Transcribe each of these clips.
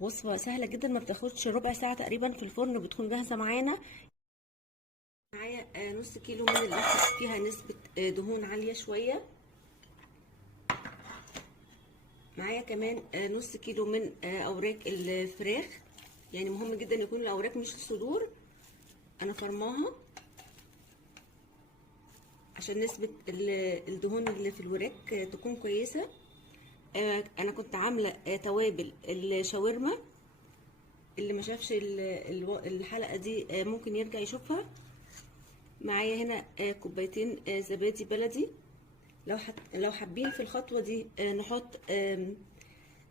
وصفه سهله جدا، ما بتاخدش ربع ساعه تقريبا في الفرن بتكون جاهزه معانا. معايا نص كيلو من اللحمه فيها نسبه دهون عاليه شويه. معايا كمان نص كيلو من اوراق الفراخ، يعني مهم جدا يكون الاوراق مش الصدور. انا فرماها عشان نسبة الدهون اللي في الوراك تكون كويسة. انا كنت عاملة توابل الشاورما، اللي ما شافش الحلقة دي ممكن يرجع يشوفها. معايا هنا كوبايتين زبادي بلدي. لو حابين في الخطوة دي نحط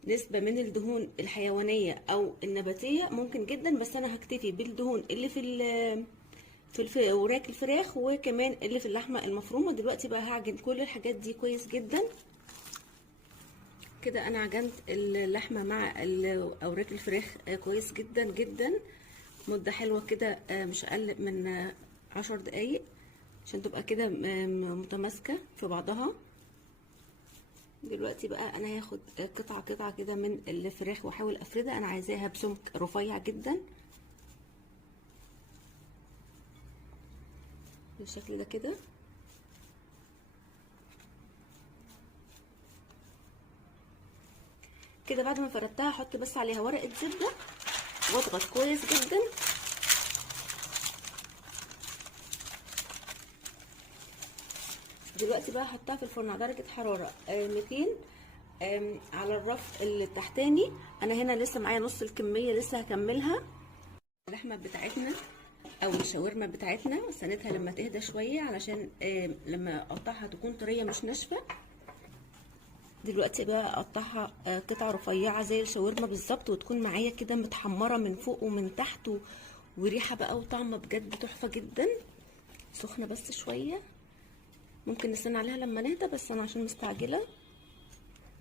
نسبة من الدهون الحيوانية او النباتية ممكن جدا، بس انا هكتفي بالدهون اللي في وراك الفراخ وكمان اللي في اللحمه المفرومه. دلوقتي بقى هعجن كل الحاجات دي كويس جدا. كده انا عجنت اللحمه مع اوراق الفراخ كويس جدا جدا، مده حلوه كده، مش اقل من 10 دقايق عشان تبقى كده متماسكه في بعضها. دلوقتي بقى انا هاخد قطعه قطعه كده من الفراخ واحاول افردها. انا عايزاها بسمك رفيع جدا بالشكل ده كده. كده بعد ما فردتها احط بس عليها ورقه زبده واضغط كويس جدا. دلوقتي بقى هحطها في الفرن على درجه حراره 200 على الرف التحتاني. انا هنا لسه معايا نص الكميه، لسه هكملها. اللحمه بتاعتنا او الشاورما بتاعتنا استنيتها لما تهدى شويه علشان لما اقطعها تكون طريه مش ناشفه. دلوقتي بقى اقطعها قطع رفيعه زي الشاورما بالظبط، وتكون معايا كده متحمره من فوق ومن تحت، وريحه بقى وطعم بجد تحفه جدا. سخنه بس شويه، ممكن نستنى عليها لما نهدى، بس انا عشان مستعجله.